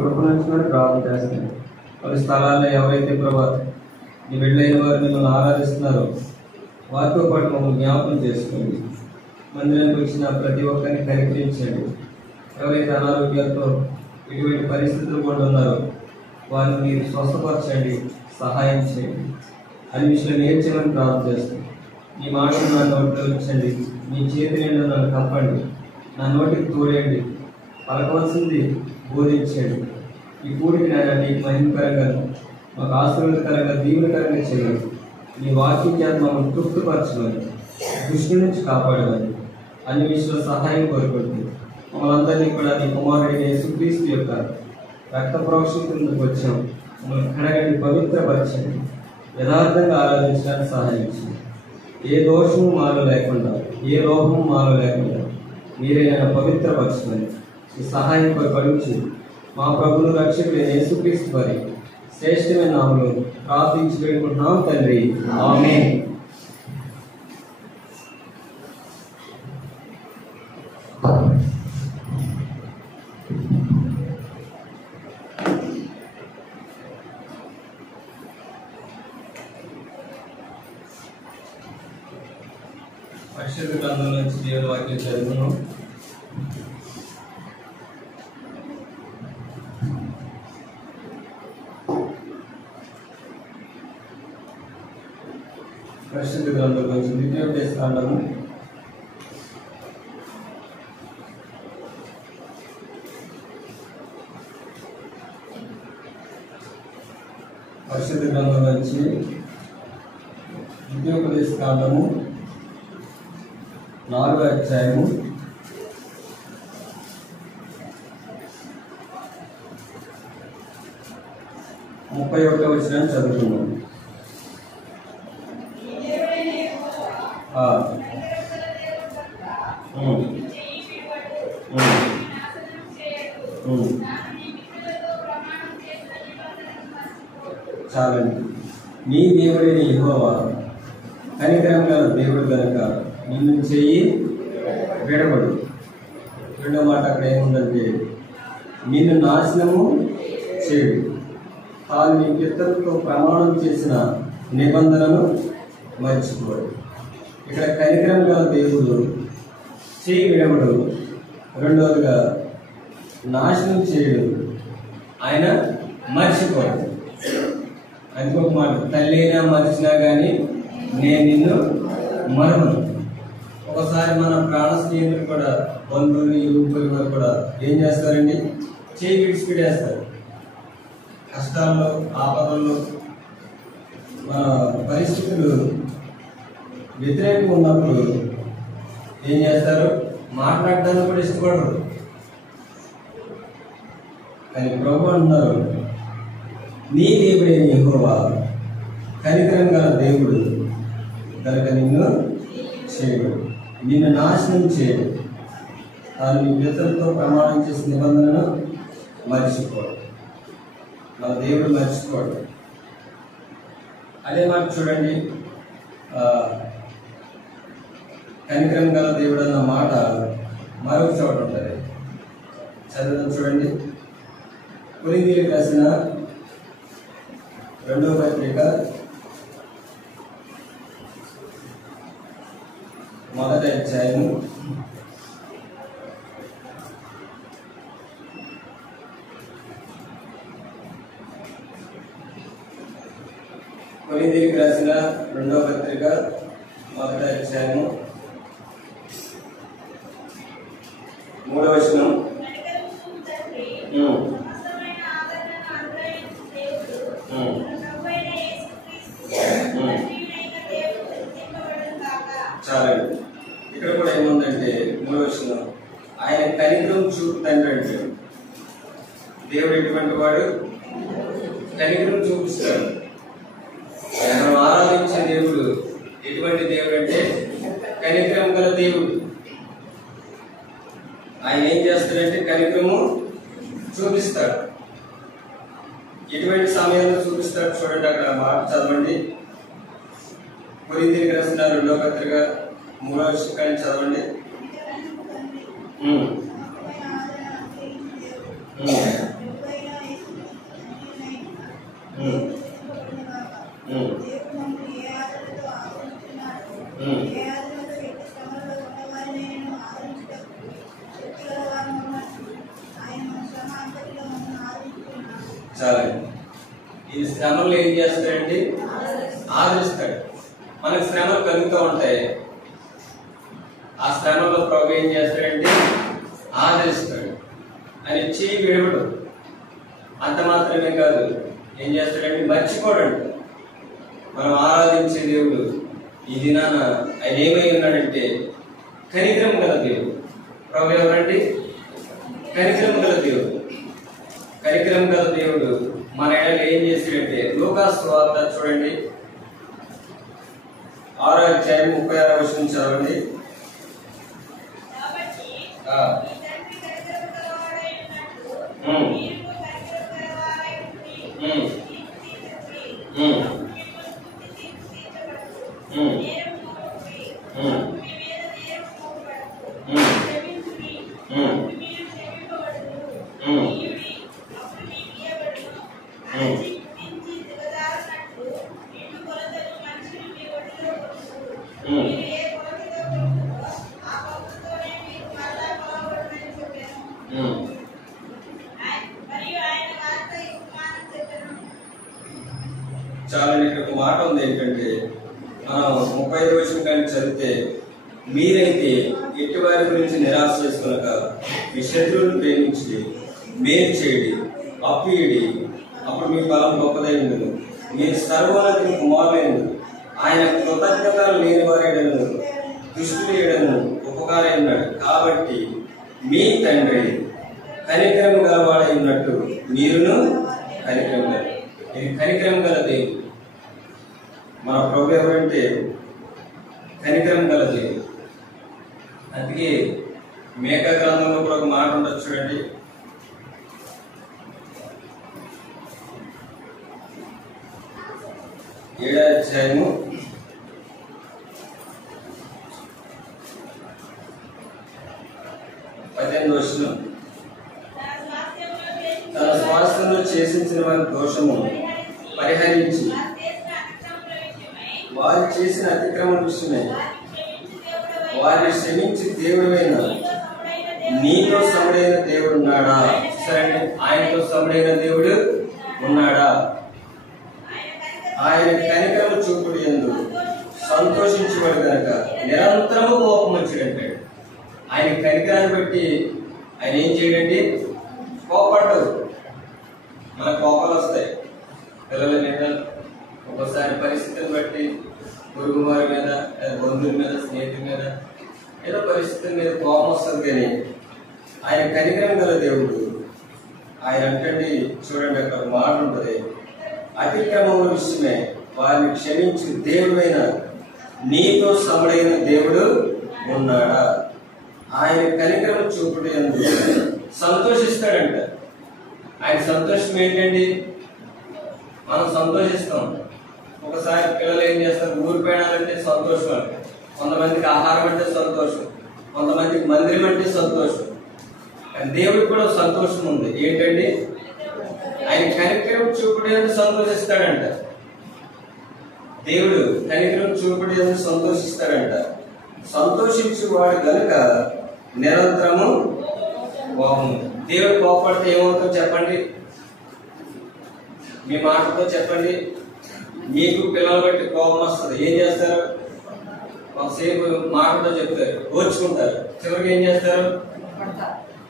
కృప నుంచి కూడా ప్రార్థన చేస్తాను. కొన్ని స్థలాల్లో ఎవరైతే ప్రభా నీ బిడ్డలైన వారు మిమ్మల్ని ఆరాధిస్తున్నారో వారితో పాటు మమ్మల్ని జ్ఞాపకం చేసుకోండి. మందిరానికి వచ్చిన ప్రతి ఒక్కరిని కనికరించండి. ఎవరైతే అనారోగ్యాలతో ఇటువంటి పరిస్థితులు కూడా ఉన్నారో వారిని మీరు స్వస్థపరచండి, సహాయం చేయండి. అన్ని విషయాలు నేర్చేయమని ప్రార్థన చేస్తాను. మీ మాటలు నా నోట్లో ఉంచండి, మీ చేతి నిండా నన్ను కప్పండి, నా నోటికి తోడేయండి, పలకవలసింది బోధించండి. ఈ కూడికి నాయన నీకు మహిమకరంగా, మాకు ఆశీర్వాదకరంగా, దీవెనకరంగా చేయండి. నీ వాక్యం చేత మమ్మల్ని తృప్తిపరచమని, దృష్టి నుంచి కాపాడమని, అన్ని విషయాల సహాయం కోరుకుంటుంది. మమ్మల్ని అందరినీ కూడా నీ కుమారుడిని యేసుక్రీస్తు యొక్క రక్త ప్రోక్షణ కిందకు వచ్చాం. మమ్మల్ని కడగండి, పవిత్రపరచండి, యథార్థంగా ఆరాధించడానికి సహాయం చేయండి. ఏ దోషము మాలో లేకుండా, ఏ లోపము మాలో లేకుండా మీరైనా పవిత్రపరచమని ఈ సహాయం పడుచు మా ప్రభువును రక్షకుడు యేసుక్రీస్తు వారి శ్రేష్టమైన నామములో ప్రార్థించి వేడుకుంటున్నాం తండ్రి, ఆమేన్. పరిశుద్ధ గ్రంథం నుంచి దేవుని వాక్యం చదువును. పరిశుద్ధ గ్రంథం నుంచి ద్వితీయోపదేశకాండము 4వ అధ్యాయము 31వ వచనం చదువుతున్నాం. చాలండి. నీ దేవుడైన యెహోవా కనికరం గల దేవుడు కనుక నిన్ను చెయ్యి విడబడు. రెండో మాట అక్కడ ఏముందంటే నిన్ను నాశనము చేయడు. తాను నీ పితరులతో ప్రమాణం చేసిన నిబంధనను మర్చిపోడు. ఇక్కడ కనికరం గల దేవుడు చేయి విడబడు. రెండవదిగా నాశనం చేయడు, ఆయన మర్చిపోడు. అందుకొక మాట, తల్లి అయినా మర్చినా కానీ నేను నిన్ను మరవను. ఒకసారి మన ప్రాణ స్నేహితులు కూడా, బంధువులు, ఇరుగు కూడా ఏం చేస్తారండి, చేయి విడిచిపెట్టేస్తారు. కష్టాల్లో, ఆపదల్లో, మన పరిస్థితులు వ్యతిరేకంగా ఉన్నప్పుడు ఏం చేస్తారు, మాట్లాడడానికి కూడా ఇష్టపడరు. కానీ ప్రభు అంటున్నారు, నీ దేవుడైన యెహోవా కనికరం గల దేవుడు కనుక నిన్ను చేయడు, నిన్ను నాశనం చేయడు. తాను నీ పితరులతో ప్రమాణం చేసిన నిబంధనను మర్చిపోడు. మన దేవుడు మర్చిపోడు. అదే మాట చూడండి, కనికరం గల దేవుడు అన్న మాట మరొక చోట ఉంటుంది. చదువుతాం చూడండి. కొరింథీయులకు రాసిన 2వ పత్రిక 1వ అధ్యాయము 3వ వచనం. చాలండి. ఇక్కడ కూడా ఏముందంటే 3వ వచనం, ఆయన కనికరం చూపుతండి అంటే దేవుడు ఎటువంటి వాడు, కనికరం చూపిస్తాడు. మనం ఆరాధించే దేవుడు ఎటువంటి దేవుడు అంటే కనికరం గల దేవుడు. ఆయన ఏం చేస్తాడంటే కనికరము చూపిస్తాడు. ఎటువంటి సమయంలో చూపిస్తాడు చూడండి. అక్కడ మాట చదవండి. కొరింథీయులకు రాసిన 2వ పత్రిక 3వ వచనం చదవండి. చాలా ఈ శ్రమలు ఏం చేస్తాడండి? ఆదరిస్తాడు. మనకు శ్రమలు కలుగుతూ ఉంటాయి. ఆ శ్రమలో ప్రభు ఏం చేస్తాడంటే ఆదరిస్తాడు. ఆయన చేయి విడవడు. అంత మాత్రమే కాదు, ఏం చేస్తాడంటే మర్చిపోడండి. మనం ఆరాధించే దేవుడు ఈ దినాన ఆయన ఏమై ఉన్నాడంటే కనికరం గల దేవుడు. ప్రభు ఎవరండి? కనికరం గల దేవుడు. కనికరం గల దేవుడు మన ఎడలు ఏం చేశాడంటే, లూకాసు సువార్త చూడండి 6వ అధ్యాయం 36వ వచనం చదవండి. చాలా ఇక్కడ ఒక మాట ఉంది ఏంటంటే, మనం 35వ వచనం కానీ చదివితే, మీరైతే ఎట్టివారి గురించి నిరాశ చేసుకునక మీ శత్రువులను ప్రేమించి మేలు చేయడి, అప్పియడి, అప్పుడు మీ ఫలం గొప్పదై ఉండదు. మీరు సర్వోన్నతుని కుమారులైనది. ఆయన కృతజ్ఞతలు లేని వారేడను దుష్టులేడను ఉపకారై ఉన్నాడు. కాబట్టి మీ తండ్రి కనికరం గలవాడై ఉన్నట్టు మీరును కనికరం గల. ఇది కనికరం గల దేవుడు. మన ప్రభు ఎవరంటే కనికరం గల దేవుడు. అందుకే మేక గ్రంథంలో కూడా ఒక మాట ఉండదు చూడండి. ఏడవ అధ్యాయము 18వ వచనం. తన స్వాస్థ్యంలో చేసించిన వారి దోషము పరిహరించి వారు చేసిన అతిక్రమణ విషయమై వారిని క్షమించి దేవుడైన నీతో సముడైన దేవుడు ఉన్నాడా? సరే, ఆయనతో సముడైన దేవుడు ఉన్నాడా? ఆయన కనికరము చూపుడు యందు సంతోషించేవాడు కనుక నిరంతరము కోపం వచ్చాడంటాడు. ఆయన కనికరాన్ని బట్టి ఆయన ఏం చేయడండి? కోపడ్డాడు. మన కోపాలు వస్తాయి పిల్లల మీద, ఒక్కోసారి పరిస్థితిని బట్టి పొరుగు వారి మీద, బంధువుల మీద, స్నేహితుల మీద, ఏదో పరిస్థితుల మీద కోపం వస్తుంది. కానీ ఆయన కనికరం గల దేవుడు. ఆయన అంటే చూడండి, అక్కడ మాట ఉంటుంది, అతిక్రమముల విషయమే వారిని క్షమించి దేవుడైన నీతో సముడైన దేవుడు ఉన్నాడా? ఆయన కనికరం చూపుడు యందు సంతోషిస్తాడంట. ఆయన సంతోషం ఏంటండి? మనం సంతోషిస్తాం. ఒకసారి పిల్లలు ఏం చేస్తారు? ఊరు పోయాలంటే సంతోషం. కొంతమందికి ఆహారం అంటే సంతోషం, కొంతమందికి మందిరం అంటే సంతోషం. కానీ దేవుడికి కూడా సంతోషం ఉంది. ఏంటండి? ఆయన కనికరం చూపుడు యందు సంతోషిస్తాడంట. దేవుడు కనికరం చూపుడు యందు సంతోషిస్తాడంట. సంతోషించువాడు గనుక నిరంతరము కోపం. దేవుడు కోపడితే ఏమవుతుందో చెప్పండి? మీ మాటతో చెప్పండి. మీకు పిల్లలు బట్టి కోపం వస్తుంది. ఏం చేస్తారు? ఒకసేపు మాటతో చెప్తారు, ఓర్చుకుంటారు. చివరికి ఏం చేస్తారు?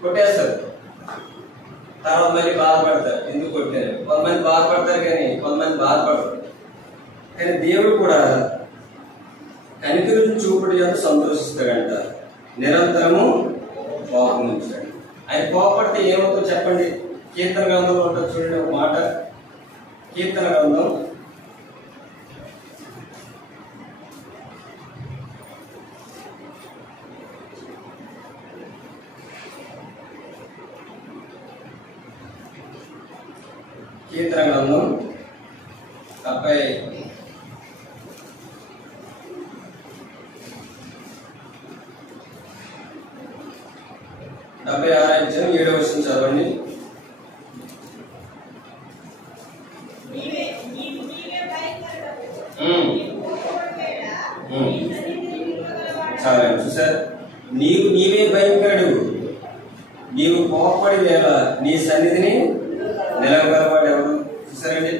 కొట్టేస్తారు. తర్వాత మళ్ళీ బాధపడతారు, ఎందుకు కొట్టారు. కొంతమంది బాధపడతారు కానీ కొంతమంది బాధపడరు. కానీ దేవుడు కూడా కనికరం చూపుడు యందు సంతోషిస్తాడంట, నిరంతరము కోపం ఉంచాడు. ఆయన కోపడితే ఏమవుతుందో చెప్పండి? కీర్తన గ్రంథంలో ఉంటుంది చూడండి ఒక మాట. కీర్తన గ్రంథం 76వ అధ్యాయం 7వ వచనం చదవండి. చాలా చూసారు. నీవే భయంకరుడు, నీవు కోపడి వేళ నీ సన్నిధిని నిలవగలవాడు ఎవరు? చూసారండి,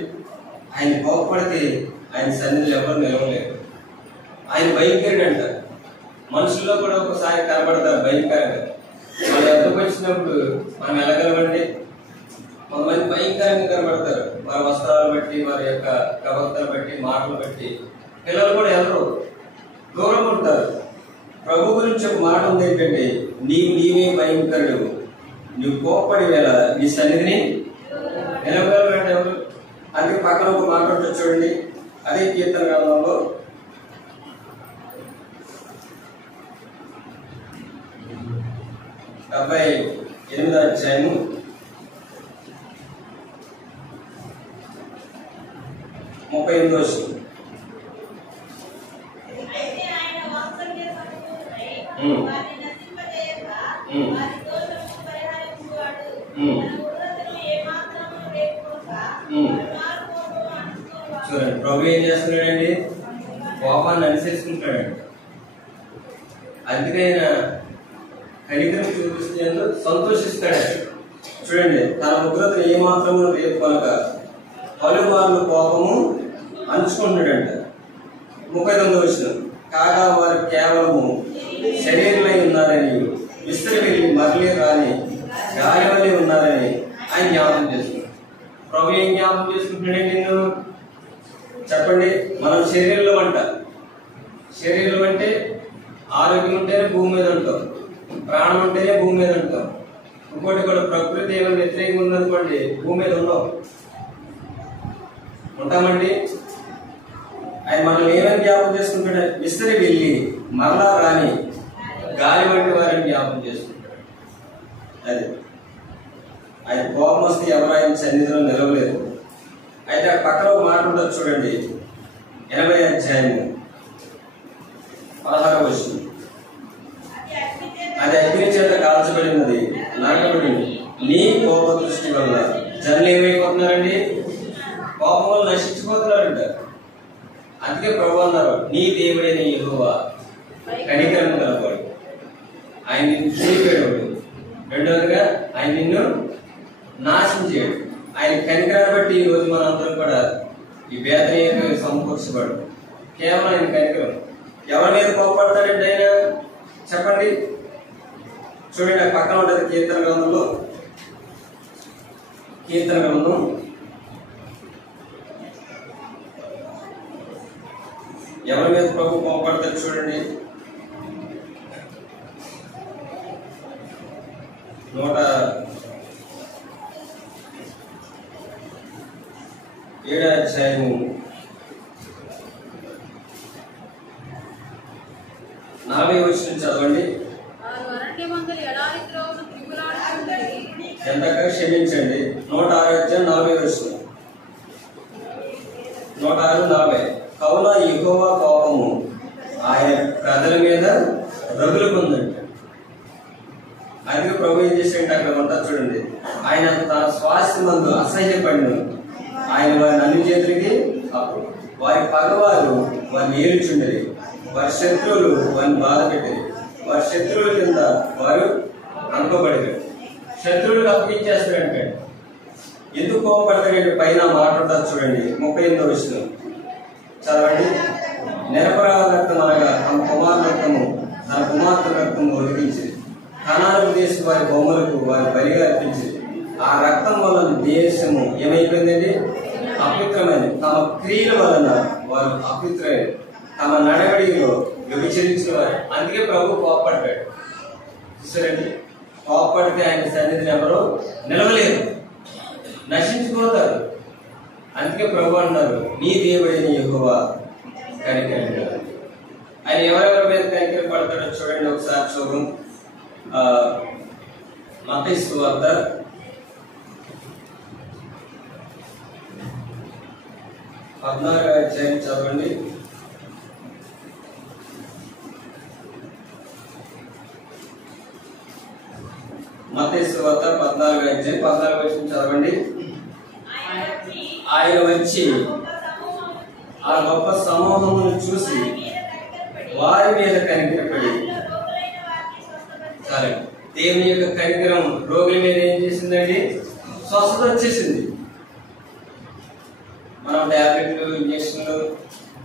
ఆయన కోపడితే ఆయన సన్నిధిలో ఎవరు నిలవలేరు. ఆయన భయంకరుడు అంట. మనుషుల్లో కూడా ఒకసారి కనబడతారు భయంకరంగా. వాళ్ళు ఎదురుకు వచ్చినప్పుడు మనం వెళ్ళగలమండి. కొంతమంది భయంకరంగా కనబడతారు, వారి వస్త్రాలు బట్టి, వారి యొక్క ప్రవర్తన బట్టి, మాటలు బట్టి. పిల్లలు కూడా ఎవరు దూరం ఉంటారు. ప్రభు గురించి ఒక మాట ఉంది ఏంటంటే, నీవే భయంకరుడు, నువ్వు కోపడి వేళ నీ సన్నిధిని నిలబడాలంటే ఎవరు? అందుకే పక్కన ఒక మాట ఉంటుంది చూడండి, అదే కీర్తన గ్రంథంలో 78వ అధ్యాయము 38వ వచనం. చూడండి, ప్రభు ఏం చేస్తున్నాడండి? కోపాన్ని అనుసరించుకుంటాడండి. అందుకే ఆయన కనికరం చూపిస్తూ సంతోషిస్తాడు. చూడండి, తన ఉగ్రతను ఏమాత్రము రేపు కనుక పలుమార్లు కోపము అంచుకుంటాడంట. 39వ వచనం. కాగా వారు కేవలము శరీరమై ఉన్నారని, విస్తరి వెళ్ళి మరలి రాని గాలి వల్లే ఉన్నారని ఆయన జ్ఞాపకం చేస్తున్నాడు. ప్రభు ఏం జ్ఞాపకం చేసుకుంటున్నాడే? నిన్ను చెప్పండి. మనం శరీరంలో అంట, శరీరం అంటే ఆరోగ్యం ఉంటేనే భూమి మీద ఉంటాం, ప్రాణం ఉంటేనే భూమి మీద ఉంటాం. ఇంకోటి కూడా, ప్రకృతి ఏమైనా వ్యతిరేకంగా ఉందనుకోండి, భూమి మీద ఉంటామండి. ఆయన మనం ఏమైనా జ్ఞాపకం చేసుకుంటాడు? విస్తరి వెళ్ళి మరలా రాని గాలి వంటి వారిని జ్ఞాపకం చేసుకుంటాడు. అది ఆయన కోపం వస్తే ఎవరు ఆయన సన్నిధిలో నిలవలేదు. అయితే ఆ పక్కన ఒక మాట ఉంటుంది చూడండి, 80వ అధ్యాయము 16వ వచనం. అది అగ్ని చేత కాల్చబడినది, నాటబడింది. నీ కోప దృష్టి వల్ల జనులు ఏమైపోతున్నారండి? కోపం వల్ల నశించిపోతున్నారంట. అందుకే ప్రభు అన్నారు, నీ దేవుడైన యెహోవా కనికరం కలవాడు, ఆయన నిన్ను చూపాడు. రెండవదిగా ఆయన నిన్ను నాశనం చేయడు. ఆయన కనికరాన్ని బట్టి ఈ రోజు మనందరం కూడా ఈ వేదన సమకూర్చబడు. కేవలం ఆయన కనికరం. ఎవరి మీద కోపడతాడండి ఆయన? చెప్పండి. చూడండి, ఆ పక్కన ఉంటుంది కీర్తన గ్రంథంలో, కీర్తన గ్రంథం 100 ఎవరి మీద ప్రభు కోపడతాడు చూడండి. 107వ అధ్యాయము 40వ వచనం చదవండి. ఎంతగా క్షమించండి. 106వ అధ్యాయం 40వ వచనం. 106:40. కావున యెహోవా కోపము ఆయన ప్రజల మీద రగులుకుందంట. అందుకే ప్రభు ఏం చేసేయంటే అక్కడ ఉంటా చూడండి, ఆయన తన స్వాస్థ్యమందు అసహ్యపడిన ఆయన వారిని అన్ని చేతులకి అప్పుడు వారి పగవారు వారిని ఏలుచుండేది, వారి శత్రువులు వారిని బాధ పెట్టేది, వారి శత్రువుల కింద వారు అనుకోబడేది. శత్రువులకు అప్పగించేస్తాడంటే ఎందుకు కోపడతాడంటే పైన మాట్లాడతారు చూడండి, 38వ వచనం చదవండి. నిరపరాధ రక్తం అనగా తమ కుమారుల రక్తము తన కుమార్తె రక్తము ఒలిగించింది, కనాను దేశం వారి బొమ్మలకు వారి బలిగా అర్పించింది. ఆ రక్తం వలన దేశము ఏమైపోయిందండి? అపవిత్రమైంది. తమ క్రియల వలన వారు అపవిత్రమైంది, తమ నడవడిలో వ్యభిచరించిన వారు. అందుకే ప్రభు కోపపడ్డాడు. చూసారండి, కోపడితే ఆయన సన్నిధిని ఎవరు నిలవలేరు, నశించిపోతారు. అందుకే ప్రభు అన్నారు, నీ దేవుడైన యెహోవా కనికరం. ఆయన ఎవరెవరి మీద కనికరం పడతాడో చూడండి ఒకసారి చూద్దాం. మత్తయి సువార్త 14వ అధ్యాయం చదవండి. మత్తయి సువార్త 14వ అధ్యాయం 14వ వచనం చదవండి. ఆయన వచ్చి ఆ గొప్ప సమూహమును చూసి వారి మీద కనికరపడి సరే దేవుని యొక్క కనికరం రోగుల మీద ఏం చేసిందండి? స్వస్థత వచ్చేసింది. మనం టాబ్లెట్లు, ఇంజక్షన్లు,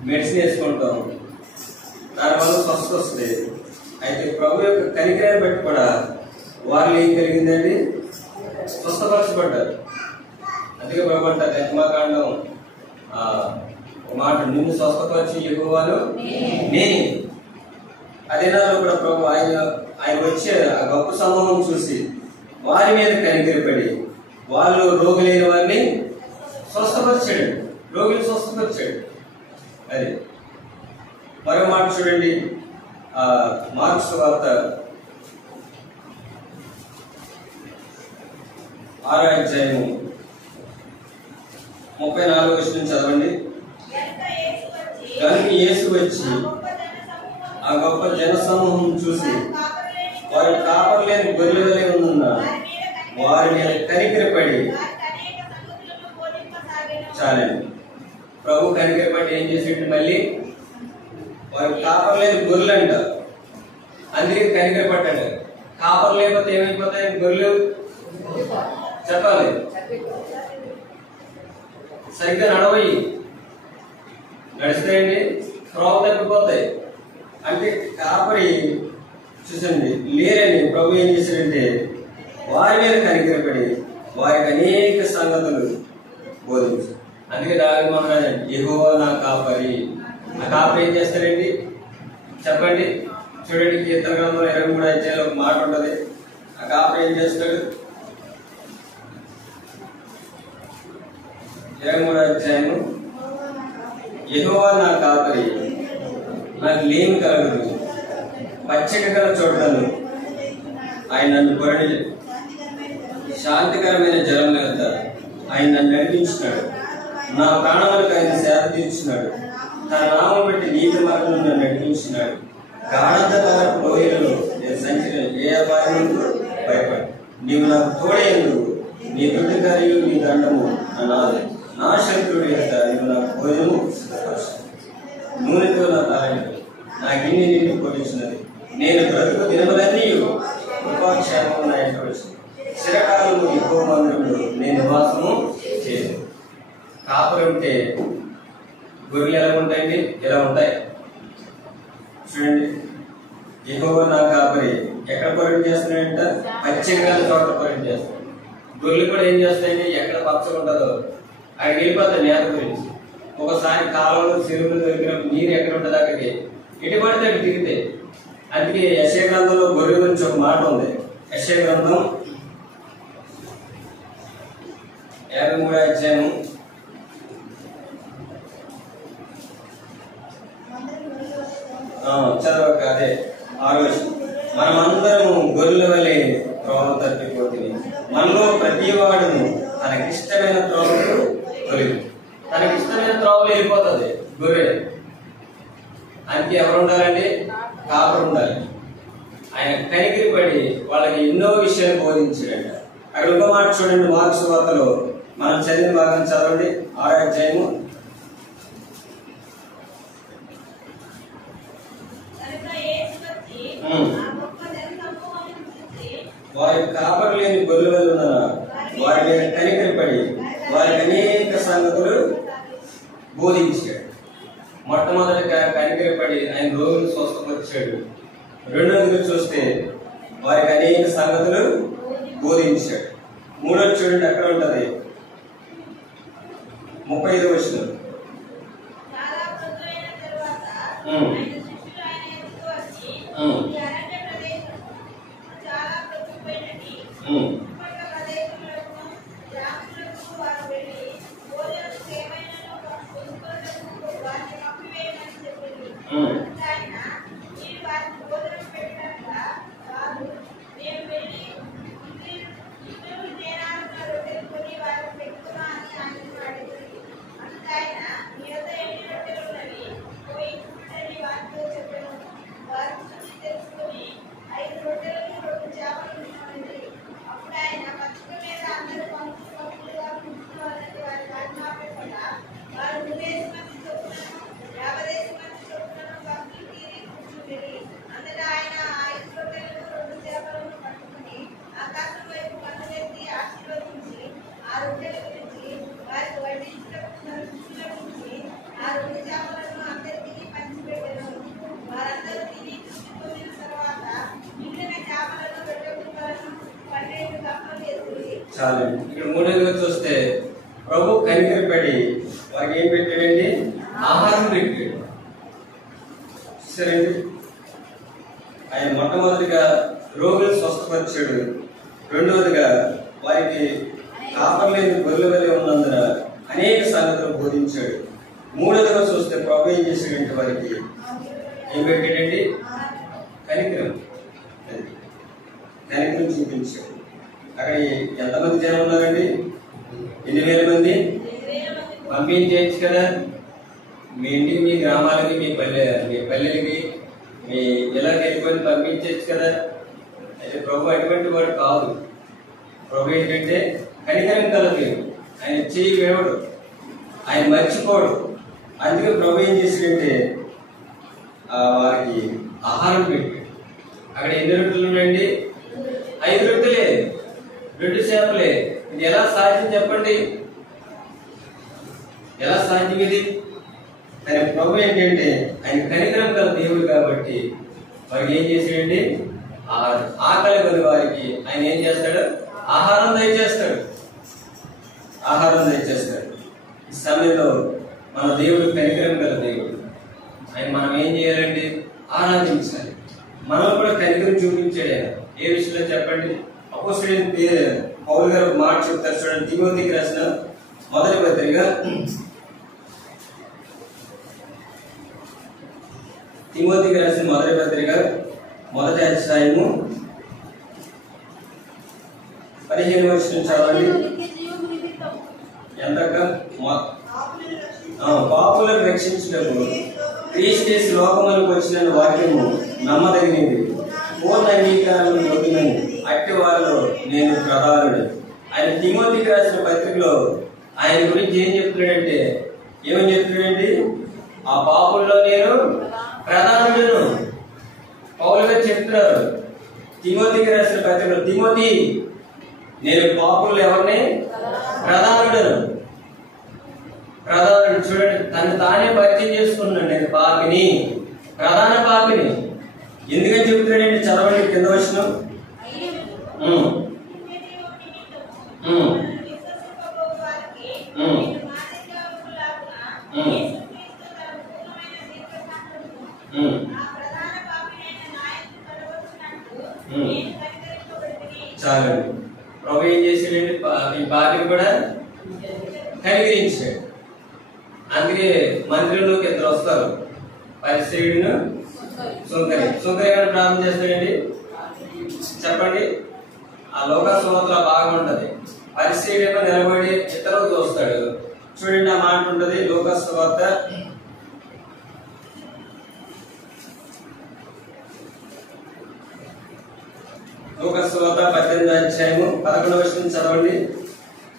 మెడిసిన్ వేసుకుంటాం, దానివల్ల స్వస్థత వస్తుంది. అయితే ప్రభు యొక్క కనికరాన్ని బట్టి కూడా వాళ్ళు ఏం కలిగిందండి? స్వస్థపరచబడ్డారు. అందుకే ప్రభు అంటారు నిర్మాకాండం ఒక మాట, నిన్ను స్వస్థపరిచి యెహోవాను నేనే. అదే నాలో కూడా ప్రభు ఆయన వచ్చే ఆ గొప్ప సమూహం చూసి వారి మీద కనికరపడి వాళ్ళు రోగులైన వారిని స్వస్థపరిచాడు, రోగులు స్వస్థపరిచాడు. అది మరో మాట చూడండి, మార్కు సువార్త 6వ అధ్యాయము 34వ వచనం చదవండి. కనుక యేసు వచ్చి ఆ గొప్ప జన సమూహం చూసి వారు కాపర్లేని గొర్రెల వలె ఉన్న వారి మీద కనికరపడి చాలండి. ప్రభు కనికరపడి ఏం చేసేట్టు మళ్ళీ వారు కాపర్లేని గొర్రెలు అంట, అందుకే కనికరపడ్డాడు. కాపర్ లేకపోతే ఏమైపోతాయి గొర్రెలు? చెప్పాలి, సరిగ్గా నడవయి, నడుస్తాయండి, త్రోవ తప్పిపోతాయి. అంటే కాపరి చూసండి లేరని ప్రభు ఏం చేశాడంటే వారి మీద కనికరపడి వారికి అనేక సంగతులు బోధించారు. అందుకే దావీదు మహారాజు యెహోవా నా కాపరి. ఆ కాపరి ఏం చేస్తాడండి? చెప్పండి, చూడండి కీర్తన గ్రంథంలో 23వ అధ్యాయంలో ఒక మాట ఉంటది. ఆ కాపరి ఏం చేస్తాడు? 23వ అధ్యాయం, యెహోవా నా కాపరి, నాకు లేమి కలగదు, పచ్చిక గల చోట్లను ఆయన నన్ను కొరడి శాంతికరమైన జలం వద్ద ఆయన నన్ను నడిపించినాడు. నా ప్రాణములకు ఆయన సేద తీర్చినాడు. తన నామం బట్టి నీతి మార్గంలో నన్ను నడిపించినాడు. గాఢంధకారపు లోయలలో నేను సంచరించిన ఏ అపాయములకు భయపడి నీవు నాకు తోడైనందుకు నీ దుడ్డికార్యు నీ దండము అనాలి. నా శత్రుడు యొక్క నీవు నాకు భోజనము నూనెతో నా తాళింపు నా గిన్నె నిండి పోషించినది. నేను బ్రతుకు దినములన్నీ కృపాక్షేమము నా ఇంట వచ్చింది. చిరకాలము యెహోవా మందిరములో నేను నివాసము చేయను. కాపరి ఉంటే గొర్రెలు ఎలా ఉంటాయండి? ఎలా ఉంటాయి చూడండి. యెహోవా నా కాపరి ఎక్కడ పొరటి చేస్తున్నాడంట? పచ్చిగా చోట పొరటి చేస్తాడు. గొర్రెలు కూడా ఏం చేస్తాయండి? ఎక్కడ పచ్చగా ఉంటుందో అక్కడికి వెళ్ళిపోతాయి నేత గురించి. ఒకసారి కాలంలో చెరువులు దొరికినప్పుడు నీరు ఎక్కడ ఉంటుంది అక్కడికి ఎటు పడితే అటు తిరిగితే. అందుకే యెషయా గ్రంథంలో గొర్రె గురించి ఒక మాట ఉంది. యెషయా గ్రంథం 53వ అధ్యాయం 6వ వచనం, మనమందరము గొర్రెల వలె త్రోవ తప్పిపోతుంది, మనలో ప్రతి వాడును తనకిష్టమైన త్రోవకు తొలిగి. తనకిష్టమైన త్రోవలు వెళ్ళిపోతుంది గొర్రె. అందుకే ఎవరు ఉండాలండి? కాపరు ఉండాలి. ఆయన కనికిరి పడి వాళ్ళకి ఎన్నో విషయాలు బోధించాడంట. అక్కడ ఇంకో మాట చూడండి, మార్కు సువార్తలో మనం చదివిన భాగం చదవండి. 6వ అధ్యాయము వారి కాపరు లేని గొర్రెల వలె ఉన్న వారి మీద కనికిరి పడి వారికి అనేక సంగతులు బోధించాడు. మొట్టమొదటిగా కనికిరి పడి ఆయన రోగులు స్వస్థపరిచాడు. రెండోదిగా చూస్తే వారికి అనేక సంగతులు బోధించాడు. మూడోది చూడండి అక్కడ ఉంటది 35వ వచనం. చాలు. ఇక్కడ మూడోదిగా చూస్తే ప్రభు కనికరపడి వారికి ఏం పెట్టాడండి? ఆహారం పెట్టాడు. సరే, ఆయన మొట్టమొదటిగా రోగులు స్వస్థపరిచాడు. రెండవదిగా వారికి కాపర్లేని గొర్రెల వలె ఉన్నందున అనేక సంగతులు బోధించాడు. మూడవదిగా చూస్తే ప్రభు ఏం చేశాడంటే వారికి ఏం పెట్టాడండి? కనికరం చూపించాడు. అక్కడ ఎంతమంది జనం ఉన్నారండి? 8,000 మంది. పంపించేయచ్చు కదా మీ ఇంటికి, మీ గ్రామాలకి, మీ పల్లెలకి, మీ ఇలా వెళ్ళిపోయి పంపించవచ్చు కదా. అయితే ప్రభు అటువంటి వాడు కాదు. ప్రభు ఏంటంటే కనికరం కలదు. ఆయన చేయి వేవడు, ఆయన మర్చిపోడు. అందుకే ప్రభు ఏం చేశాడంటే వారికి ఆహారం పెట్టాడు. అక్కడ ఎన్ని రొట్టెలు ఉన్నాయండి? 5 రొట్టెలే, 2 చేపలే. ఇది ఎలా సాధ్యం చెప్పండి? ఎలా సాధ్యం ఇది? ఆయన ప్రభు ఏంటంటే ఆయన కనికరం గల దేవుడు కాబట్టి వారికి ఏం చేశాడండి? ఆకలి కొని వారికి ఆయన ఏం చేస్తాడు? ఆహారం దయచేస్తాడు. ఈ సమయంలో మన దేవుడు కనికరం గల దేవుడు. ఆయన మనం ఏం చేయాలండి? ఆరాధించాలి. మనం కూడా కనికరం చూపించాడు. ఆయన ఏ విషయంలో చెప్పండి? అపోస్తలుడైన పౌలు గారు ఒక మాట చెప్తారు చూడండి. తిమోతికి రాసిన మొదటి పత్రిక 1వ అధ్యాయము 15వ వచనం చదవండి. ఎంతక పాపులను రక్షించుటకు క్రీస్తు లోకములకు వచ్చిన వాక్యము నమ్మదగినది, పూర్ణ అంగీకారం పొందినని అట్టి వారిలో నేను ప్రధానుడు. ఆయన తిమోతికి రాసిన పత్రికలో ఆయన గురించి ఏం చెప్తున్నాడంటే, ఏమని చెప్తున్నాడండి? ఆ పాపుల్లో నేను ప్రధానుడును. పౌలు గారు చెప్తున్నారు తిమోతికి రాసిన పత్రికలో, తిమోతి నేను పాపుల్లో ఎవరిని? ప్రధానుడును. చూడండి, తను తానే పరిచయం చేసుకున్నాడు. నేను పాపిని, ప్రధాన పాపిని. ఎందుకని చెప్తున్నాడండి? చదవండి కింద వచనం. చాలండి. ప్రభు ఏం చేశాడండి? ఈ పాపిని కూడా కనికరించాడు. అందుకే మందిరంలోకి 2 వస్తారు, పరిసయ్యుడును సుంకరి. సుంకరి ప్రార్థన చేస్తాడండి చెప్పండి. ఆ లోకస్వార్తలో బాగా ఉంటది. పరిసయ్యుడేమో నిలబడి ఇతరులు చూస్తాడు. చూడండి, ఆ మాట ఉంటది లోకస్వార్త 18వ అధ్యాయము 11వ వచనం చదవండి.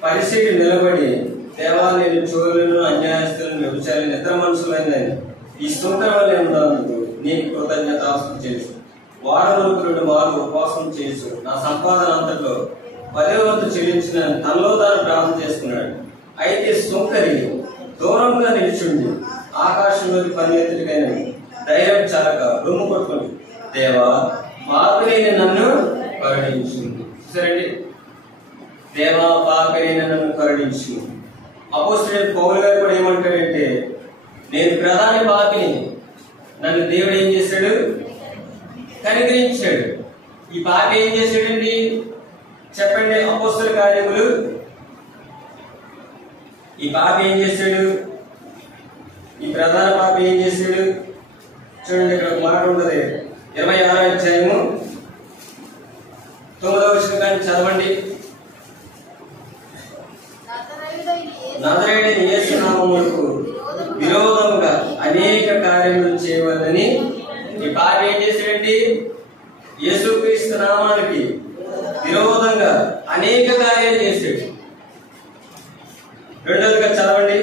పరిసయ్యుడు నిలబడి, దేవా నేను చోరులను, అన్యాయస్తులను, వ్యభిచారులను, ఇతర మనుషులైన ఈ సుంకరి వలె ఉన్నందుకు నీకు కృతజ్ఞతాస్తుతులు చేసు. వారములకు 2 మార్లు ఉపవాసం చేసు. నా సంపాదన అంతట్లో 10వ వంతు చెల్లించిన తనలో తాను ప్రార్థన చేసుకున్నాడు. అయితే సుంకరి దూరంగా నిలిచుండి ఆకాశంలోకి పన్నెత్తుడికైన ధైర్యం చాలక రొమ్ము కొట్టుకుని, దేవా పాపినైన నన్ను కరుణించు. సరేండి, దేవా పాపినైన నన్ను కరుణించు. అపోస్తలుడైన పౌలు గారు కూడా ఏమంటాడంటే, నేను ప్రధాన పాపిని, నన్ను దేవుడు ఏం చేశాడు? కనికరించాడు. ఈ పాపి ఏం చేశాడండి చెప్పండి? అపోస్తల కార్యములు. ఈ పాపి ఏం చేశాడు? ఈ ప్రధాన పాపి ఏం చేశాడు? చూడండి, ఇక్కడ ఒక మాట ఉన్నది. 26వ అధ్యాయము 9వ వచనం కానీ చదవండి. నజరేయుడైన యేసు నామమునకు విరోధముగా అనేక కార్యములు చేయవలని ఈ పాపి ఏం చేశాడండి? యేసుక్రీస్తు నామానికి విరోధంగా అనేక కార్యాలు చేశాడు. రెండోదిగా చదవండి.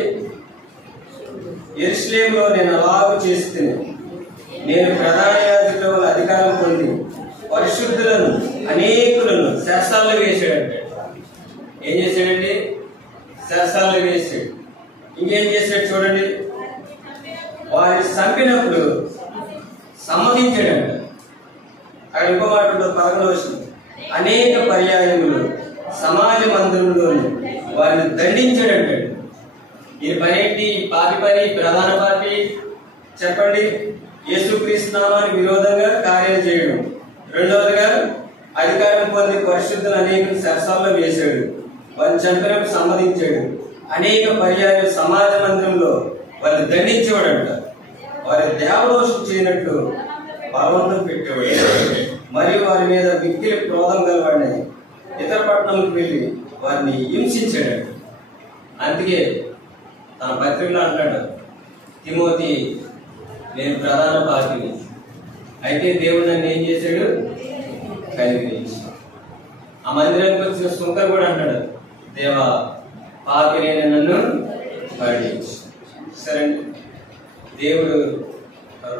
యెరూషలేములో నేను అలాగు చేస్తున్నా, నేను ప్రధాన యాజకుల వల్ల అధికారం పొంది పరిశుద్ధులను అనేకులను శాస్త్రాల్లో వేసాడంట. ఏం చేశాడండి? శాస్త్రాల్లో వేసాడు. ఇంకేం చేశాడు చూడండి, వారిని చంపినప్పుడు సమ్మతించాడంట. అక్కడ ఇంకో మాట 11వ వచనం, అనేక పర్యాయములు సమాజ మందిరంలో వారిని దండించాడు అంటాడు. ఈ పనేంటి? పాపి పని, ప్రధాన పాపి చెప్పండి. యేసుక్రీస్తు నామానికి విరోధంగా కార్యాలు చేయడం. రెండవదిగా అధికారం పొంది పరిశుద్ధులు అనేక సరసాల్లో వేశాడు, వారిని చంపినప్పుడు సమ్మతించాడు. అనేక పర్యాయాలు సమాజ మందిరంలో వారిని దండించేవాడంట. వారి దేవదోషం చేయనట్లు బలవంతం పెట్టేవాడు. మరియు వారి మీద మిక్కిలి క్రోధం గలవాడిని ఇతర పట్టణంకి వెళ్ళి వారిని హింసించాడు. అందుకే తన పత్రికలో అంటాడు, తిమోతి, నేను ప్రధాన పాపిని, అయితే దేవుడు నన్ను ఏం చేశాడు? కనికరించి. ఆ మందిరానికి వచ్చిన సుంకర్ కూడా అంటాడు, దేవా, పాపిని నన్ను కరుణించు. సరే, దేవుడు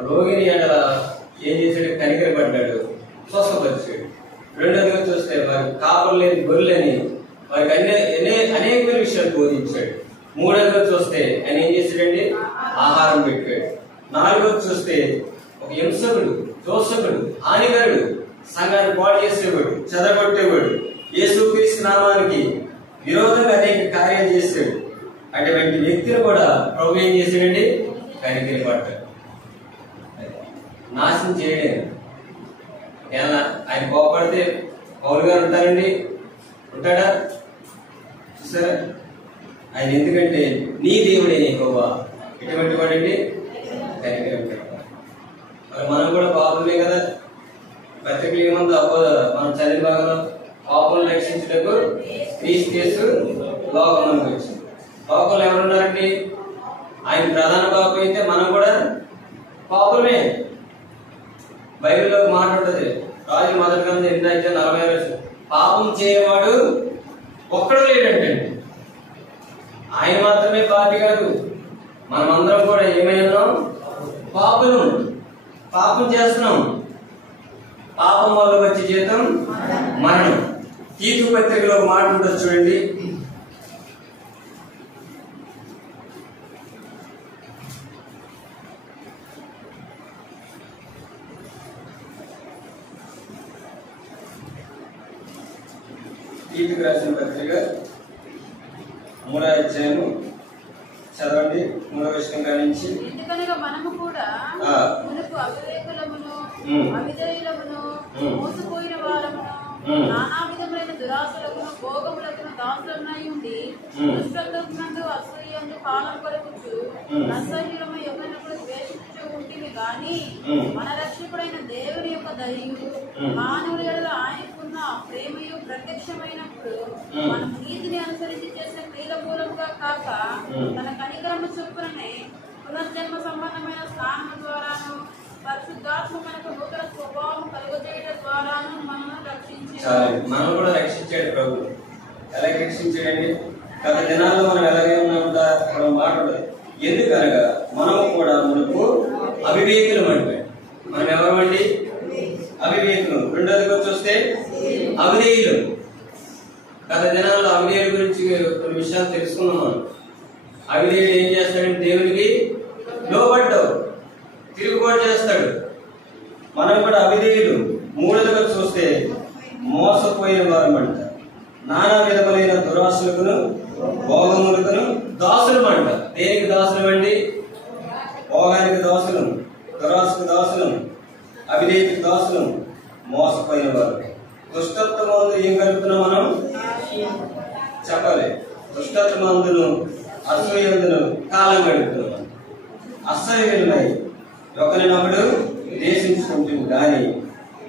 రోగిని ఎడల ఏం చేశాడు? కనికరపడ్డాడు, స్వస్థపరిచాడు. రెండోదిగా చూస్తే వారికి కాపులు లేని గొర్రెలని వారికి అనేక విషయాలు బోధించాడు. మూడోదిగా చూస్తే ఆయన ఏం చేశాడండి? ఆహారం పెట్టాడు. నాలుగోది చూస్తే ఒక హింసకుడు, దోషకుడు, హానికరుడు, సంఘాన్ని పాడు చేసేవాడు, చెదగొట్టేవాడు, యేసుక్రీస్తు నామానికి విరోధంగా అనేక కార్యాలు చేశాడు. అటువంటి వ్యక్తిని కూడా ప్రభు ఏం చేశాడండి? కనికరి పడ్డాడు. నాశనం చేయలేదు. ఏమన్నా ఆయన కోపడితే పౌలు గారు ఉంటారండి? ఉంటాడా? చూసారా? ఆయన ఎందుకంటే నీ దేవుడే యెహోవా. ఎటువంటి వాడండి? కనికరం. మరి మనం కూడా పాపమే కదా. పత్రికలు ఏముందో మనం చదివి భాగంలో పాపం రక్షించటకు క్రీస్తు యేసు లోకంలోకి వచ్చింది. లోకంలో ఎవరున్నారండి? ఆయన ప్రధాన పాపం అయితే మనం కూడా పాపమే. బైబిల్లో మాట ఉంటుంది, రాజు మొదటి గ్రంథం 8:40 పాపం చేయవాడు ఒక్కడు లేడంటండి. ఆయన మాత్రమే పాపి కాదు, మనమందరం కూడా ఏమైనాం? పాపులు. పాపం చేస్తున్నాం. పాపం వల్ల వచ్చే జీతం మరణం. తీతు పత్రికలో మాట ఉంటుంది చూడండి. తీతుకు రాసిన పత్రిక 3వ అధ్యాయము చదవండి, 3వ వచనం కానించి. ఎందుకనగా మనము కూడా మునుపు అవివేకులమును, అవిధేయులమును, మోసపోయిన వారమును, నానా విధములైన దురాశలకును భోగములకును దాసులమై ఉండి దుష్టత్వమునందు అసూయందు కాలం కొరకుచు అసహ్యులమై ఒకరినొకరు ద్వేషించు ఉంటిమి గాని మన రక్షకుడైన దేవుని యొక్క దయయు మానవుల యెడల ఆయనకున్న ప్రేమయు ప్రత్యక్షమైనప్పుడు మనం నీతిని అనుసరించి చేసిన క్రియల మూలముగా కాక తన కనికరము చొప్పుననే పునర్జన్మ సంబంధమైన స్నానము ద్వారాను పరిశుద్ధాత్మ మనకు నూతన స్వభావం కలుగజేయడం ద్వారాను మనల్ని రక్షించాడు. మనం కూడా రక్షించాడు ప్రభు. ఎలా రక్షించాడండి? గత దినాల్లో మనం ఎలాగే ఉన్నామంట మనం మాట్లాడదు. ఎందుకనగా మనము కూడా మనకు అవివేకులం అంటే. మనం ఎవరమండి? అవివేకులు. రెండోదిగా చూస్తే అవిధేయులు. గత దినాల్లో అవిధేయుల గురించి కొన్ని విషయాలు తెలుసుకున్నాం మనం. అవిధేయుడు ఏం చేస్తాడంటే దేవునికి లోబడ్డావు, తిరుగుబాటు చేస్తాడు. మనం కూడా అవిధేయులు. మూడోదిగా చూస్తే మోసపోయిన వారమంట. నానా విధములైన దురాశలకును భోగములకును దాసులమంట. దేనికి దాసులమండి? భోగానికి దాసులం, దురాశకు దాసులం, అవిధేయకు దాసులం, మోసపోయిన వారు. దుష్టత్వమందు ఏం కలుపుతున్నాం మనం? చెప్పాలి. దుష్టత్వమందును అసూయందును కాలం గడుపుతున్నాం. అసహ్యులమై ఒకరినొకడు దేశించుకుంటుంది. కానీ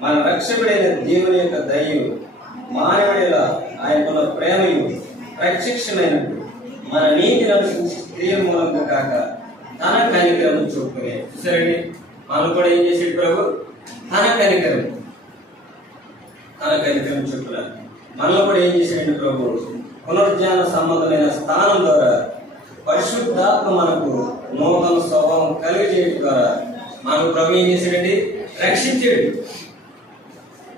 మన రక్షకుడైన దేవుని యొక్క దయయు మానవుడిల ఆయనకున్న ప్రేమయు ప్రత్యక్షమైనట్టు మన నీతిని అనుసరించి క్రియ మూలంగా కాక తన కనికరం చూపుకునే. చూసారండి, మనం కూడా ఏం చేసేది ప్రభు? తన కనికరం చూపున మనలో కూడా ఏం చేసాడు ప్రభు? పునరుజ్ఞాన సంబంధమైన స్థానం ద్వారా పరిశుద్ధాత్మ మనకు నూతన స్వభావం కలిగజేయడం ద్వారా మనకు ప్రభు ఏం చేశాడండి? రక్షించాడు.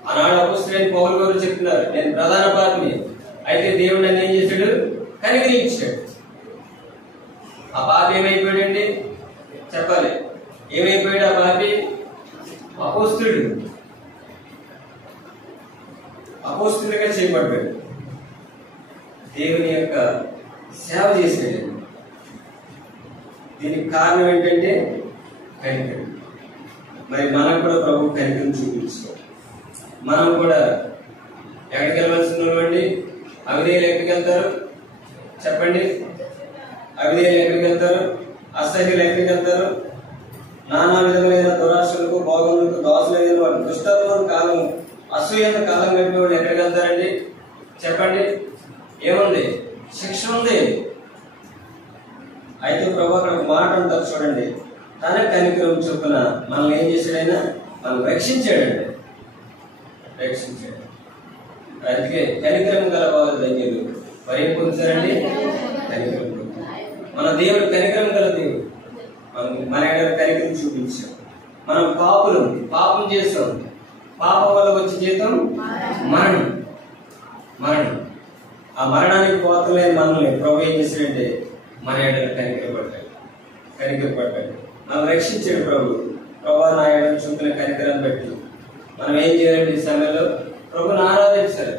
ఆనాడు అపోస్తలుడైన పౌలు గారు చెప్తున్నారు, నేను ప్రధాన పాపిని, అయితే దేవుడు నన్ను ఏం చేశాడు? కనికరించాడు. ఆ పాపి ఏమైపోయాడండి? చెప్పాలి. ఏమైపోయాడు ఆ పాపి? అపోస్తలుడుగా చేయబడ్డాడు. దేవుని యొక్క సేవ చేశాడు. దీనికి కారణం ఏంటంటే కనికరం. మరి మనం కూడా ప్రభు కనికరం చూపించుకోవాలి. మనం కూడా ఎక్కడికి వెళ్ళవలసినటువంటి అవిధేయులు ఎక్కడికి వెళ్తారు చెప్పండి? అవిధేయులు ఎక్కడికి వెళ్తారు? అసహ్యులు ఎక్కడికి వెళ్తారు? నానా విధమైన దురాశలకు భోగములకు దాసులైన వాడు, దుష్టత్వం కాలం, అసూయత కాలం గడిపే వాళ్ళు ఎక్కడికి వెళ్తారండి చెప్పండి? ఏముంది? శిక్ష ఉంది. అయితే ప్రభు అక్కడ ఒక మాట అంటారు చూడండి, తన కనికరం చొప్పున మనల్ని ఏం చేశాడైనా మనం రక్షించాడండి, రక్షించాడు. అందుకే కనికరం గల వారు ధన్యులు. మరి ఏం పొందుతారండి? కనికరం. మన దేవుడు కనికరం గల దేవుడు. మన కనికరం చూపించాం. మనం పాపం చేస్తాం. పాపం వల్ల వచ్చే జీతం మరణం. మరణం. ఆ మరణానికి పోతలేని మనల్ని ప్రభు ఏం చేశాడంటే మన ఏడాది కనికరపడ్డాడు. మనం రక్షించాడు ప్రభు నా ఏడాది చూపిన కనికరాన్ని బట్టి మనం ఏం చేయాలంటే ఈ సమయంలో ప్రభుని ఆరాధించాలి.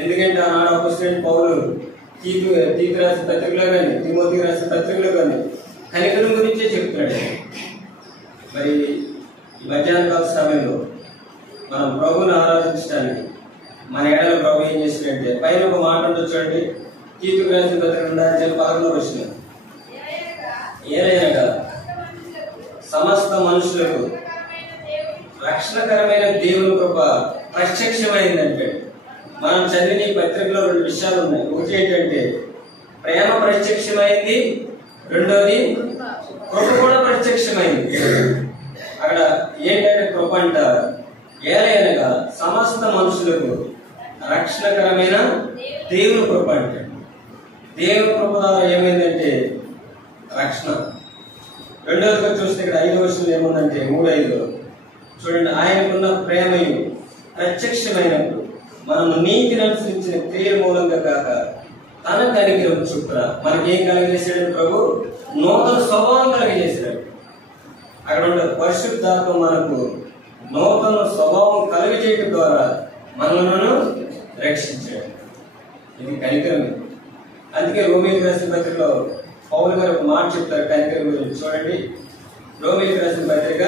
ఎందుకంటే ఆనాడు అపోస్తలుడైన పౌలు తీతు రాసిన పత్రికలో కానీ తిమోతికి రాసిన పత్రికలో కానీ కనికరం గురించే చెప్తున్నాడు. మరి ఈ మధ్యాహ్న కాల సమయంలో మనం ప్రభుని ఆరాధించడానికి మన ఏడాది ప్రభు ఏం చేసినట్టే పైన ఒక మాట ఉంటుంది చూడండి. తీతుకు రాసిన పత్రిక 2:11 వచ్చిన ఏదైనా సమస్త మనుషులకు రక్షణకరమైన దేవుని కృప ప్రత్యక్షమైందంటే మనం చదివిన ఈ పత్రికలో 2 విషయాలు ఉన్నాయి. ఒకటి ఏంటంటే ప్రేమ ప్రత్యక్షమైంది, రెండోది కృప కూడా ప్రత్యక్షమైంది. అక్కడ ఏంటంటే కృప అంటారు ఏలైనగా సమస్త మనుషులకు రక్షణకరమైన దేవుని కృప అంటే దేవుని కృప ద్వారా ఏమైందంటే రక్షణ. రెండోదిగా చూస్తే ఇక్కడ 5వ వచనంలో ఏముందంటే 3:5 చూడండి, ఆయనకున్న ప్రేమయు ప్రత్యక్షమైనప్పుడు మనము నీతిని అనుసరించిన క్రియ మూలంగా కాక తన కనికరం చొప్పున మనకేం కలిగజేసాడు ప్రభు? నూతన స్వభావం కలిగజేసాడు. అక్కడ ఉంటుంది పరిశుద్ధాత్మ మనకు నూతన స్వభావం కలిగజేయడం ద్వారా మనలను రక్షించాడు. ఇది కనికరం. అందుకే రోమీయులకు రాసిన పత్రికలో పౌలు గారు ఒక మాట చెప్తారు కనికరం గురించి. చూడండి, రోమీయులకు రాసిన పత్రిక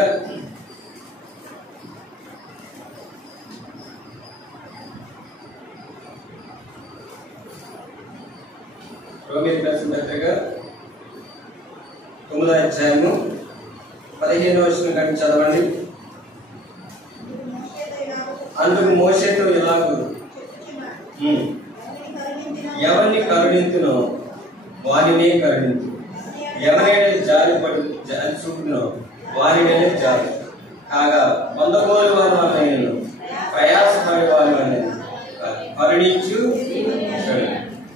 9వ అధ్యాయము 15వ వచనం కంటే చదవండి. అందుకు మోషేతో ఇలాగూ ఎవరిని కరుణించునో వారినే కరుణించు, ఎవరైనా జాలి చూపునో వారినే జాలి కాగా పొందగోలు వారి వల్ల ప్రయాసపడే వారి వల్ల కరుణించు.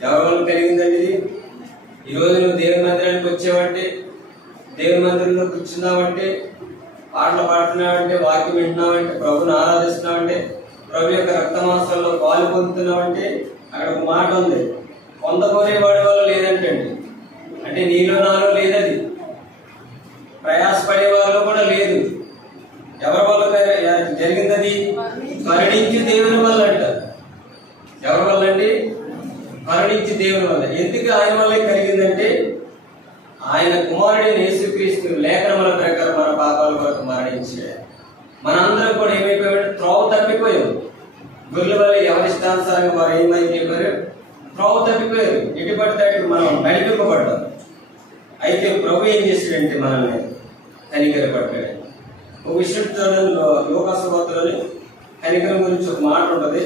ఎవరి వల్ల కలిగిందండి ఇది? ఈరోజు నువ్వు దేవుని మందిరానికి వచ్చావంటే, దేవుని మందిరంలో కూర్చున్నావంటే, పాటలు పాడుతున్నావంటే, వాక్యం వింటున్నావంటే, ప్రభుని ఆరాధిస్తున్నావంటే, ప్రభు యొక్క రక్తమాంసాల్లో పాలు పొందుతున్నావంటే అక్కడ ఒక మాట ఉంది, పొందకోరేవాడి వల్ల లేదంటే అంటే నీలో నాలో లేదది, ప్రయాసపడే వాళ్ళు కూడా లేదు. ఎవరి వల్ల జరిగింది? కరుణించి దేవుని వల్ల అంట. ఎవరి వల్ల అండి? కరుణించి దేవుని వల్ల. ఎందుకు ఆయన వల్లే కలిగిందంటే ఆయన కుమారుడైన యేసుక్రీస్తు లేఖనముల ప్రకారం మన పాపాల కొరకు మరణించాడు. మనందరం కూడా ఏమైపోయాడు? త్రోవ తప్పిపోయాం. గుర్రెల వల్ల ఎవరి ఇష్టానుసారంగా వారు ఏమైపోయారు? త్రోవ తప్పిపోయారు. ఎటు పడితే మనం నడిపింపబడ్డాం. అయితే ప్రభు ఏం చేశాడంటే మనల్ని కనికరపడ్డాడు. ఒక విషయం చూడండి, లూకా సువార్తలోని కనికరం గురించి ఒక మాట ఉంటుంది.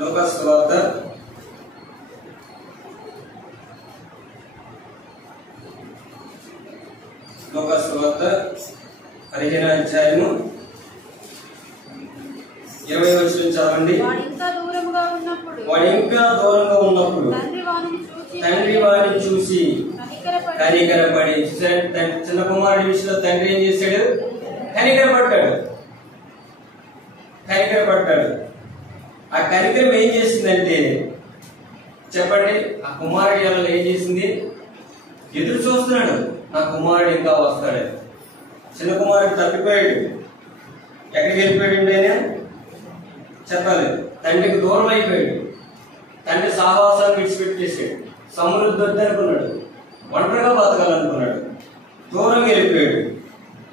లూకా సువార్త 15వ అధ్యాయము 20వ వచనం చదవండి. వాడు ఇంకా దూరంగా ఉన్నప్పుడు తండ్రి వారిని చూసి కనికరపడి. చిన్న కుమారుడి విషయంలో తండ్రి ఏం చేశాడు? కనికరపడ్డాడు. ఆ కనికరం ఏం చేసిందంటే చెప్పండి, ఆ కుమారుడి వల్ల ఏం చేసింది? ఎదురు చూస్తున్నాడు, నా కుమారుడు ఇంకా వస్తాడు. చిన్న కుమారుడు తప్పిపోయాడు. ఎక్కడికి వెళ్ళిపోయాడు ఆయన? చెప్పాలి. తండ్రికి దూరం అయిపోయాడు. తండ్రి సహవాసాన్ని విడిచిపెట్టేసాడు. సమృద్ధి వద్దనుకున్నాడు, ఒంటరిగా బతకాలనుకున్నాడు, దూరంగా వెళ్ళిపోయాడు.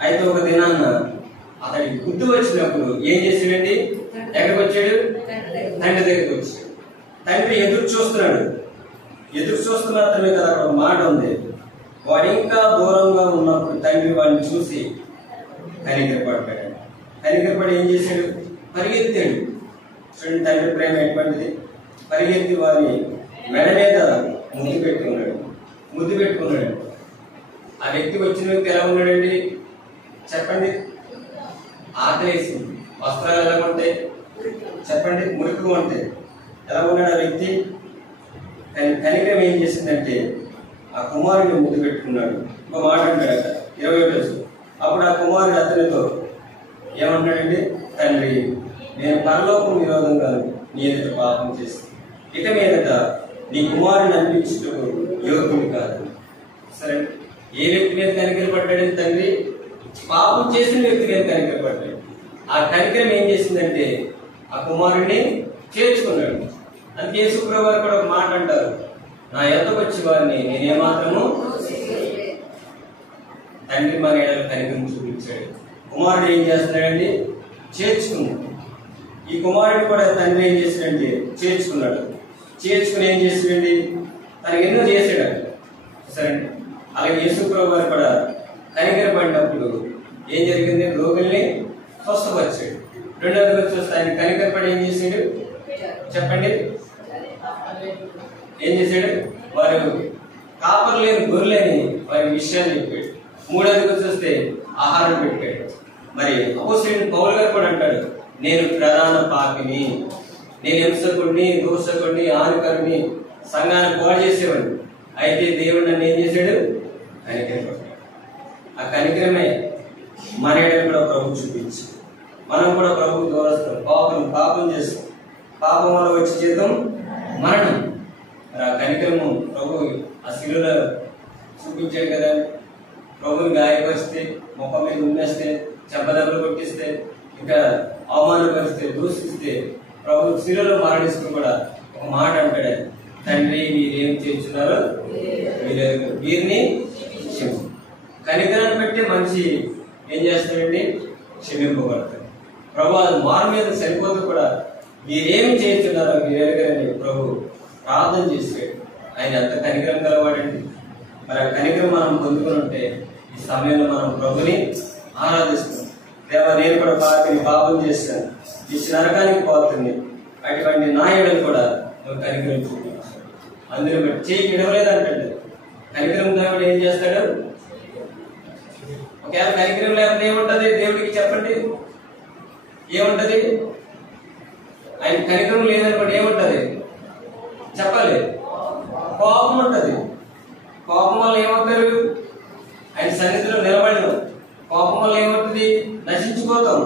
అయితే ఒక దినాన్న అతడికి బుద్ధి వచ్చినప్పుడు ఏం చేశాడండి? ఎక్కడికి వచ్చాడు? తండ్రి దగ్గరికి వచ్చాడు. తండ్రి ఎదురు చూస్తున్నాడు. ఎదురు చూస్తున్న అతని కదా అక్కడ ఒక మాట ఉంది. వాడు ఇంకా దూరంగా ఉన్నప్పుడు తండ్రి వాడిని చూసి కనికరపడ్డాడు. కనికరపడి ఏం చేశాడు? పరిగెత్తాడు. చూడండి తండ్రి ప్రేమ ఎటువంటిది. పరిగెత్తి వారిని మెడ మీద ముద్దు పెట్టుకున్నాడు. ఆ వ్యక్తి వచ్చిన వ్యక్తి ఎలా ఉన్నాడండి చెప్పండి? ఆకలేసింది. వస్త్రాలు ఎలా ఉంటాయి చెప్పండి? మురికి ఉంటాయి. ఎలా ఉన్నాడు ఆ వ్యక్తి? కనికరం ఏం చేసిందంటే ఆ కుమారుడిని ముద్దు పెట్టుకున్నాడు. ఒక మాట అంటాడు అక్కడ 21. అప్పుడు ఆ కుమారుడు అతనితో ఏమంటాడండి? తండ్రి, నేను పరలోకం విరోధంగా నీ ఎదుట పాపం చేస్తాను. ఇక మీదట నీ కుమారుని అనిపించుటకు యోగ్యుడు కాదు. సరే, ఏ వ్యక్తి మీద కనికరపడ్డాడని తండ్రి? పాపం చేసిన వ్యక్తి మీద కనికరపడ్డాడు. ఆ కనికరం ఏం చేసిందంటే ఆ కుమారుడిని చేర్చుకున్నాడు. అందుకే యేసుప్రభువు వారు కూడా ఒక మాట అంటారు, నా యొద్దకు వచ్చి వారిని నేనేమాత్రము తండ్రి మన ఎడల కనికరం చూపించాడు. కుమారుడు ఏం చేస్తున్నాడండి? చేర్చుకున్నాడు. ఈ కుమారుడు కూడా తండ్రి ఏం చేశాడంటే చేర్చుకున్నాడు. చేర్చుకుని ఏం చేసాడండి? తనకి ఎన్నో చేశాడు. సరే, అలాగే యేసుప్రభువు వారు కూడా కనికరపడినప్పుడు ఏం జరిగింది? రోగుల్ని స్వస్థపరిచాడు. రెండవది చూస్తే ఆయన కనికరపడి ఏం చేశాడు చెప్పండి? ఏం చేశాడు? వారు కాపరు లేని గొర్రెలని వారి విషయాన్ని చెప్పాడు. మూడవదిగా చూస్తే ఆహారం పెట్టాడు. మరి అపోస్తలుడైన పౌలు గారు కూడా అంటాడు, నేను ప్రధాన పాపిని, నేను హింసకుడిని, దోషకుడిని, హానికరుని, సంఘాన్ని పాడు చేసేవాడిని. అయితే దేవుడు నన్ను ఏం చేశాడు? కనికరపడ్డాడు. ఆ కనికరమే మన ఎడల కూడా ప్రభు చూపించి మనం కూడా ప్రభువు దూరస్తాం, పాపం చేస్తాం. పాపం వల్ల వచ్చి జీతం మరణం. మరి ఆ కనికరము ప్రభు ఆ శిలువలో చూపించాడు కదా. ప్రభుని గాయపరిస్తే, ముఖం మీద ఉన్నేస్తే, చెంపదెబ్బలు కొట్టిస్తే, ఇంకా అవమానపరిస్తే, దూషిస్తే ప్రభు శిలువలో మరణిస్తూ కూడా ఒక మాట అంటాడు, తండ్రి మీరేం చేస్తున్నారో వీరిని క్షమించు. కనికరాన్ని బట్టి మనిషి ఏం చేస్తాడండి? క్షమింపబడతాడు. ప్రభు అది మారు మీద సరిపోతూ కూడా మీరేమి చేస్తున్నారో మీరెరగరని ప్రభు ప్రార్థన చేసాడు. ఆయన అంత కనికరం గలవాడండి. మరి ఆ కనికరం మనం పొందుకుని ఉంటే ఈ సమయంలో మనం ప్రభుని ఆరాధిస్తున్నాం. దేవా, నేను కూడా పాపం చేశాను, ఈ నరకానికి పోతుంది, అటువంటి నాయుడు కూడా నువ్వు కనికరం చూపించాడు. అందులో బట్టి చేయి విడవలేదంటాడు. కనికరం దేవుడు ఏం చేస్తాడు? ఒకవేళ కనికరం లేకపోతే ఏముంటది దేవుడికి చెప్పండి? ఏముంటది? ఆయన కనికరం లేదనుకోండి ఏముంటది చెప్పాలి? కోపం ఉంటది. కోపం వల్ల ఏమవుతారు? ఆయన సన్నిధిలో నిలబడిన కోపం వల్ల ఏమవుతుంది? నశించిపోతాం.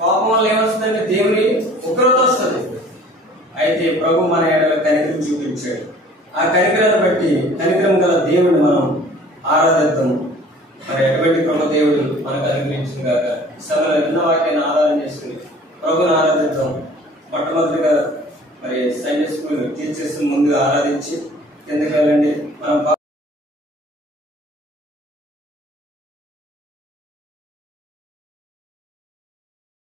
కోపం వల్ల ఏమొస్తుందంటే దేవుని ఉగ్రత వస్తుంది. అయితే ప్రభు మన ఎడల కనికరం చూపించాడు. ఆ కనికరాన్ని బట్టి కనికరం గల దేవుడిని మనం ఆరాధిద్దాం. మరి ఎటువంటి ప్రభు దేవుడు మనకు అనుగ్రహించిన కాక సమయంలో ఎన్నో వాక్యాన్ని ఆరాధన చేసుకుని ప్రభుని ఆరాధిద్దాం. మొట్టమొదటిగా మరి సండే స్కూల్ టీచర్స్ ముందుగా ఆరాధించి కిందకి వెళ్ళండి. మనం